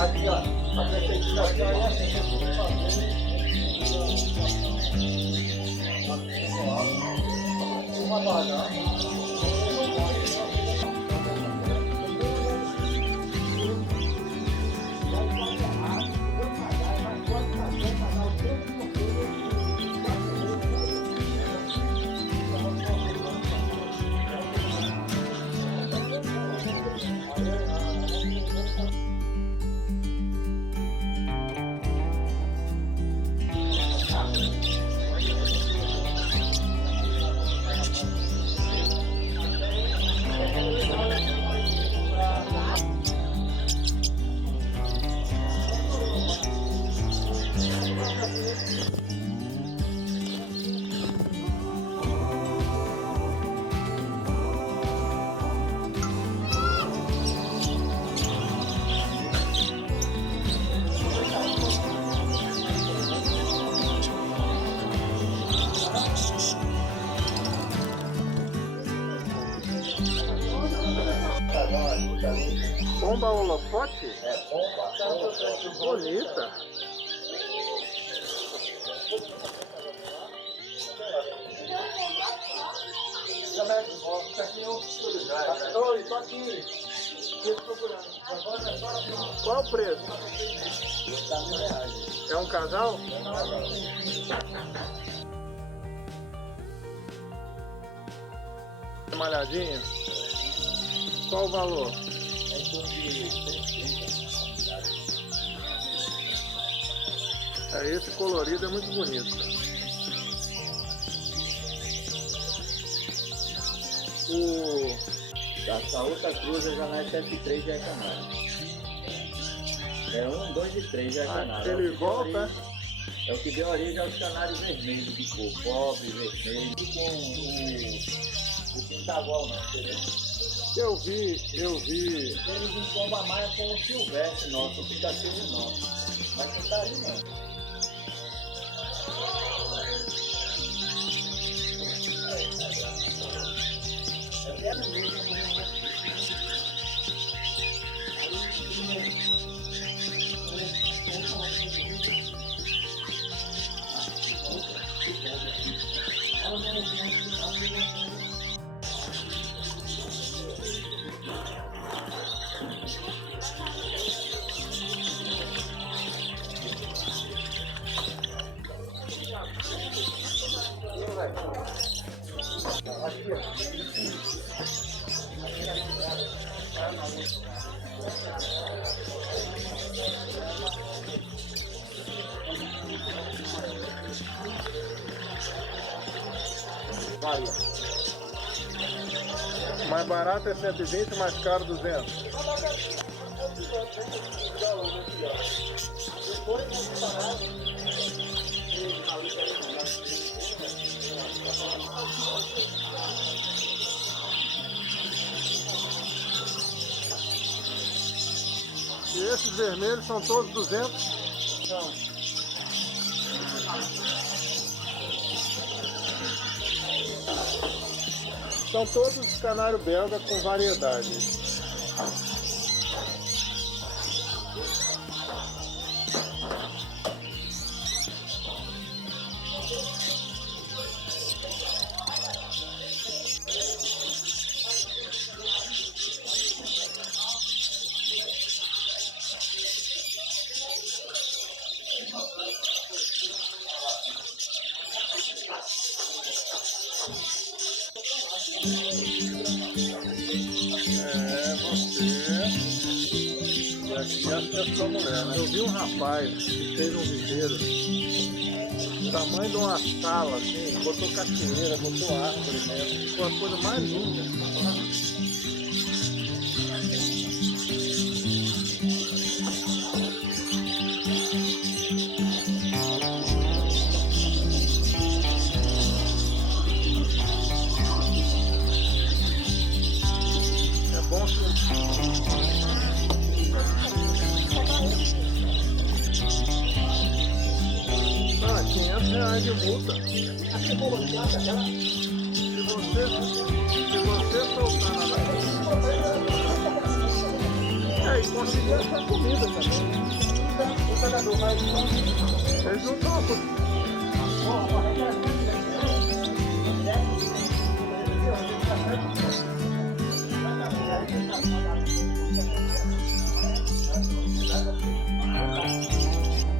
Aqui, ó, a prefeitura aqui, olha uma barra. Bomba holofote? É, bomba. Bonita. Oi, tô aqui. Qual o preço? É um casal? Malhadinha? Qual o valor? Esse colorido é muito bonito. Essa outra cruza já não é 7,3, já é canário. É 1, 2 e 3 já é canário. Ele volta? É o que deu origem aos canários vermelhos de cor, pobre, vermelho, com o pintagol, né? Entendeu? Eu vi. Eles não tombam mais com o silvestre nosso, o pintacilho nosso. Mas não tá aí não. Varia. Mais barato é 120, mais caro 200. E esses vermelhos são todos 200? Não. São todos canário belga com variedade. E acho que é sua mulher, né? Eu vi um rapaz que fez um viveiro, tamanho de uma sala, assim, botou cachoeira, botou árvore dentro, ficou a coisa mais linda. É bom que... R$500 de multa. Se você e essa comida também. O jogador vai só. Eles não estão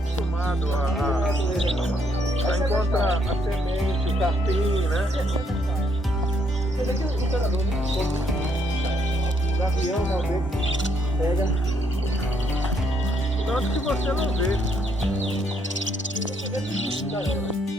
acostumado a encontrar a semente, o capim, né? Você vê que o jogador o gavião uma vez pega. Tanto que você não vê. Você vê que